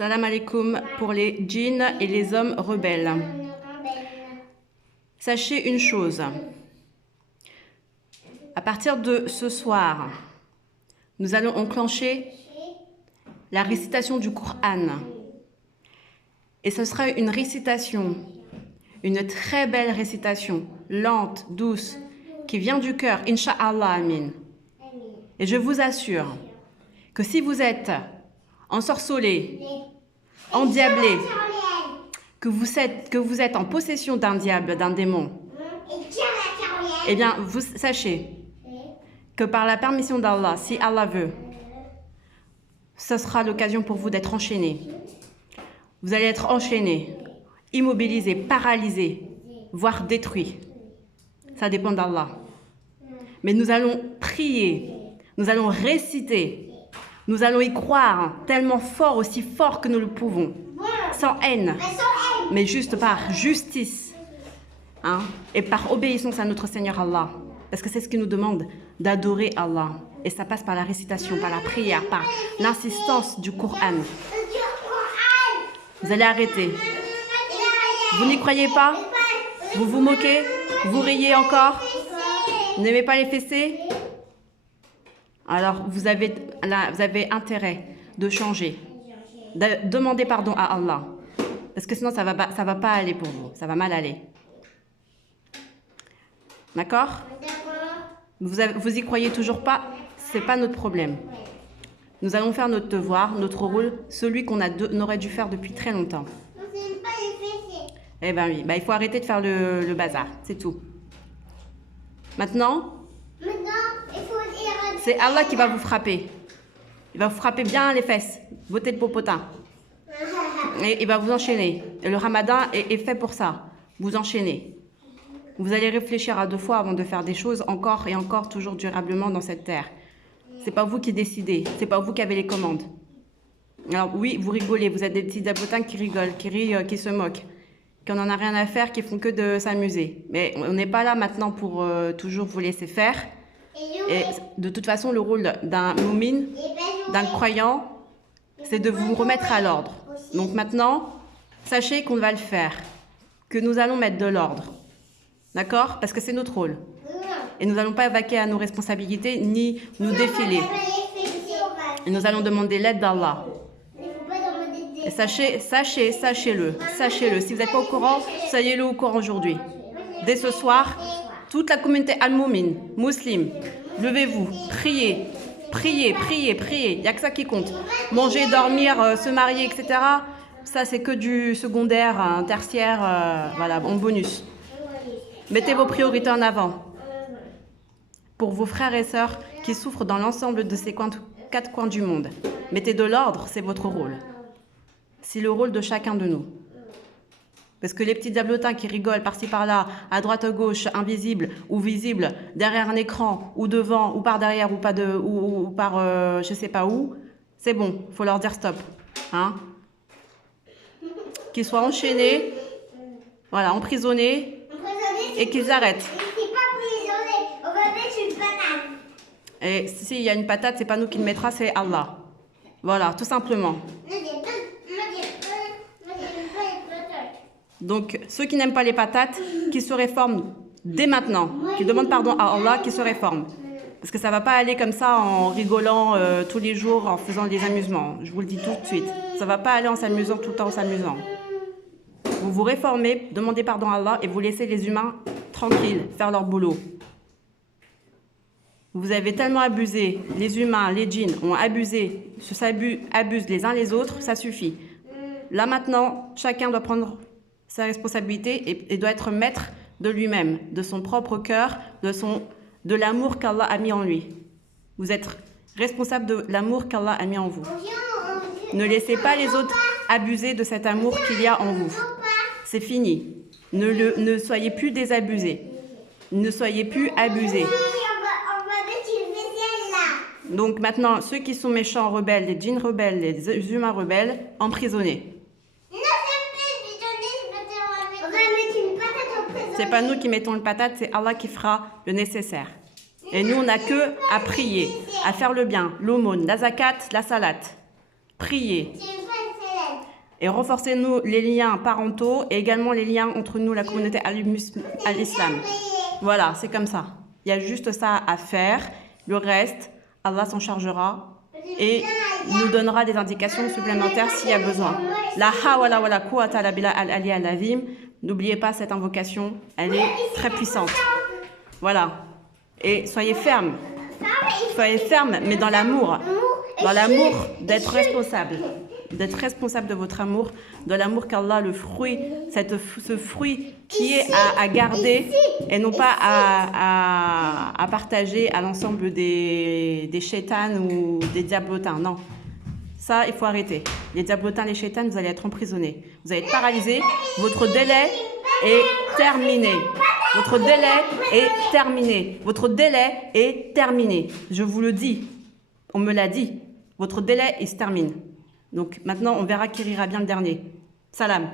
Salam alaikum pour les djinns et les hommes rebelles. Sachez une chose. À partir de ce soir, nous allons enclencher la récitation du Coran. Et ce sera une récitation, une très belle récitation, lente, douce, qui vient du cœur, Inch'Allah, Amin. Et je vous assure que si vous êtes ensorcelé, endiablé, que vous êtes en possession d'un diable, d'un démon, eh bien, vous sachez que par la permission d'Allah, si Allah veut, ce sera l'occasion pour vous d'être enchaîné. Vous allez être enchaîné, immobilisé, paralysé, voire détruit. Ça dépend d'Allah. Mais nous allons prier, nous allons réciter, nous allons y croire tellement fort, aussi fort que nous le pouvons, sans haine, mais juste par justice, et par obéissance à notre Seigneur Allah. Parce que c'est ce qu'il nous demande, d'adorer Allah. Et ça passe par la récitation, par la prière, par l'insistance du Coran. Vous allez arrêter. Vous n'y croyez pas? Vous vous moquez? Vous riez encore? Vous n'aimez pas les fessées? Alors vous avez intérêt de changer, de demander pardon à Allah. Parce que sinon ça va pas aller pour vous, ça va mal aller. D'accord? Vous y croyez toujours pas? C'est pas notre problème. Nous allons faire notre devoir, notre rôle, celui qu'on aurait dû faire depuis très longtemps. Eh bien oui, il faut arrêter de faire le bazar, c'est tout. Maintenant, c'est Allah qui va vous frapper. Il va vous frapper bien les fesses, botter le popotin. Et il va vous enchaîner. Et le ramadan est fait pour ça, vous enchaîner. Vous allez réfléchir à 2 fois avant de faire des choses encore et encore, toujours durablement dans cette terre. C'est pas vous qui décidez, c'est pas vous qui avez les commandes. Alors oui, vous rigolez, vous êtes des petits abotins qui rigolent, qui rient, qui se moquent, qui n'en a rien à faire, qui font que de s'amuser. Mais on n'est pas là maintenant pour toujours vous laisser faire. Et de toute façon, le rôle d'un moumine, d'un croyant, c'est de vous remettre à l'ordre. Donc maintenant, sachez qu'on va le faire, que nous allons mettre de l'ordre. D'accord? Parce que c'est notre rôle. Et nous n'allons pas vaquer à nos responsabilités, ni nous défiler. Et nous allons demander l'aide d'Allah. Et sachez-le. Si vous n'êtes pas au courant, soyez-le au courant aujourd'hui. Dès ce soir, toute la communauté al-Moumin, musulmane, levez-vous, priez. Il n'y a que ça qui compte. Manger, dormir, se marier, etc. Ça, c'est que du secondaire, tertiaire, voilà, en bonus. Mettez vos priorités en avant. Pour vos frères et sœurs qui souffrent dans l'ensemble de ces 4 coins du monde. Mettez de l'ordre, c'est votre rôle. C'est le rôle de chacun de nous. Parce que les petits diablotins qui rigolent par-ci par-là, à droite à gauche, invisibles ou visibles, derrière un écran, ou devant, ou par derrière, ou par je sais pas où, c'est bon, il faut leur dire stop. Qu'ils soient enchaînés, voilà, emprisonnés, et qu'ils arrêtent. Et s'il y a une patate, c'est pas nous qui le mettra, c'est Allah. Voilà, tout simplement. Donc, ceux qui n'aiment pas les patates, qui se réforment dès maintenant, qui demandent pardon à Allah, qui se réforment. Parce que ça va pas aller comme ça en rigolant tous les jours, en faisant des amusements. Je vous le dis tout de suite. Ça va pas aller en s'amusant tout le temps en s'amusant. Vous vous réformez, demandez pardon à Allah et vous laissez les humains tranquilles, faire leur boulot. Vous avez tellement abusé, les humains, les djinns ont abusé, abusent les uns les autres, ça suffit. Là maintenant, chacun doit prendre sa responsabilité et doit être maître de lui-même, de son propre cœur, de l'amour qu'Allah a mis en lui. Vous êtes responsable de l'amour qu'Allah a mis en vous. Ne laissez pas les autres abuser de cet amour qu'il y a en vous. C'est fini. Ne soyez plus désabusés. Ne soyez plus abusés. Donc maintenant, ceux qui sont méchants, rebelles, les djinns rebelles, les humains rebelles, emprisonnés. C'est pas nous qui mettons le patate, c'est Allah qui fera le nécessaire. Et nous, on n'a que à prier, à faire le bien, l'aumône, la zakat, la salat. Prier. Et renforcez-nous les liens parentaux et également les liens entre nous, la communauté à l'islam. Voilà, c'est comme ça. Il y a juste ça à faire. Le reste, Allah s'en chargera et nous donnera des indications supplémentaires s'il y a besoin. La hawala wala quwwata illa billah al-ali al-azim. N'oubliez pas cette invocation, elle est très puissante. Voilà. Et soyez fermes. Soyez fermes, mais dans l'amour. Dans l'amour d'être responsable. D'être responsable de votre amour, de l'amour qu'Allah, le fruit, ce fruit qui est à garder et non pas à partager à l'ensemble des shaitans ou des diablotins. Non, ça, il faut arrêter. Les diablotins, les shaitans, vous allez être emprisonnés. Vous allez être paralysés. Votre délai est terminé. Votre délai est terminé. Votre délai est terminé. Je vous le dis. On me l'a dit. Votre délai, il se termine. Donc maintenant, on verra qui rira bien le dernier. Salam.